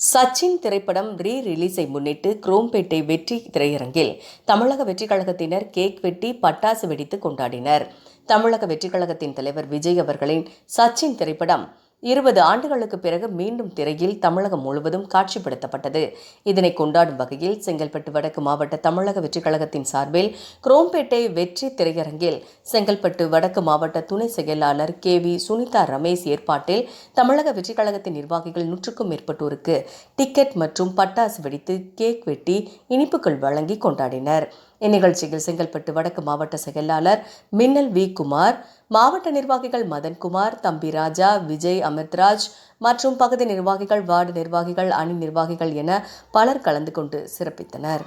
சச்சின் திரைப்படம் ரீ ரிலீஸை முன்னிட்டு குரோம்பேட்டை வெற்றி திரையரங்கில் தமிழக வெற்றிக் கழகத்தினர் கேக் வெட்டி பட்டாசு வெடித்து கொண்டாடினர். தமிழக வெற்றிக் கழகத்தின் தலைவர் விஜய் அவர்களின் சச்சின் திரைப்படம் இருபது ஆண்டுகளுக்கு பிறகு மீண்டும் திரையில் தமிழகம் முழுவதும் காட்சிப்படுத்தப்பட்டது. இதனை கொண்டாடும் வகையில் செங்கல்பட்டு வடக்கு மாவட்ட தமிழக வெற்றிக் கழகத்தின் சார்பில் குரோம்பேட்டை வெற்றி திரையரங்கில் செங்கல்பட்டு வடக்கு மாவட்ட துணை செயலாளர் கே வி சுனிதா ரமேஷ் ஏற்பாட்டில் தமிழக வெற்றிக் கழகத்தின் நிர்வாகிகள் நூற்றுக்கும் மேற்பட்டோருக்கு டிக்கெட் மற்றும் பட்டாசு வெடித்து கேக் வெட்டி இனிப்புகள் வழங்கி கொண்டாடினர். இந்நிகழ்ச்சியில் செங்கல்பட்டு வடக்கு மாவட்ட செயலாளர் மின்னல் வி குமார் மாவட்ட நிர்வாகிகள் மதன்குமார் தம்பி ராஜா விஜய் அமிர்த்ராஜ் மற்றும் பகுதி நிர்வாகிகள் வார்டு நிர்வாகிகள் அணி நிர்வாகிகள் என பலர் கலந்து கொண்டு சிறப்பித்தனர்.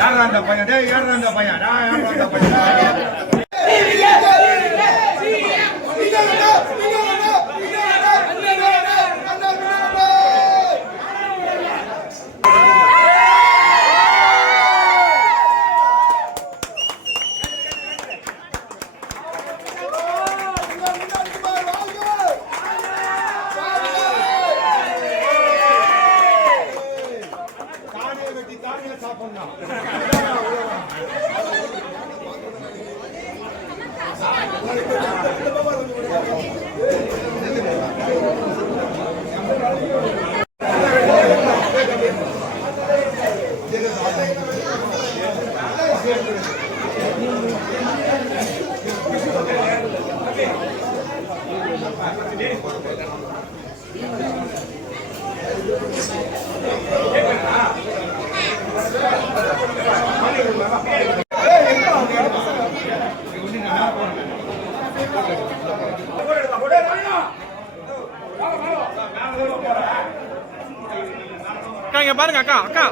யார் அந்த பையன்? டேய் யார் அந்த பையன்? டா யார் அந்த பையன்? சாப்பிடணும் அக்கா இங்க பாருங்க அக்கா அக்கா.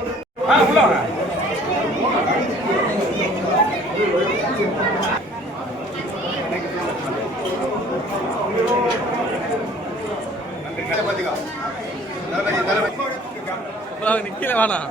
நிக்கல வேணாம்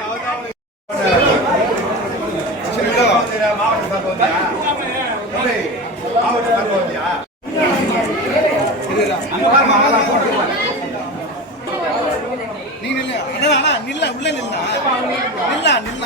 நில்ல. உள்ள நில்ல. நில்ல நில்ல.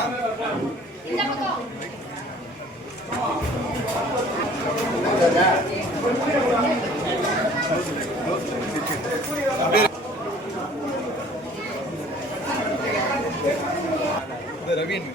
ரவீன்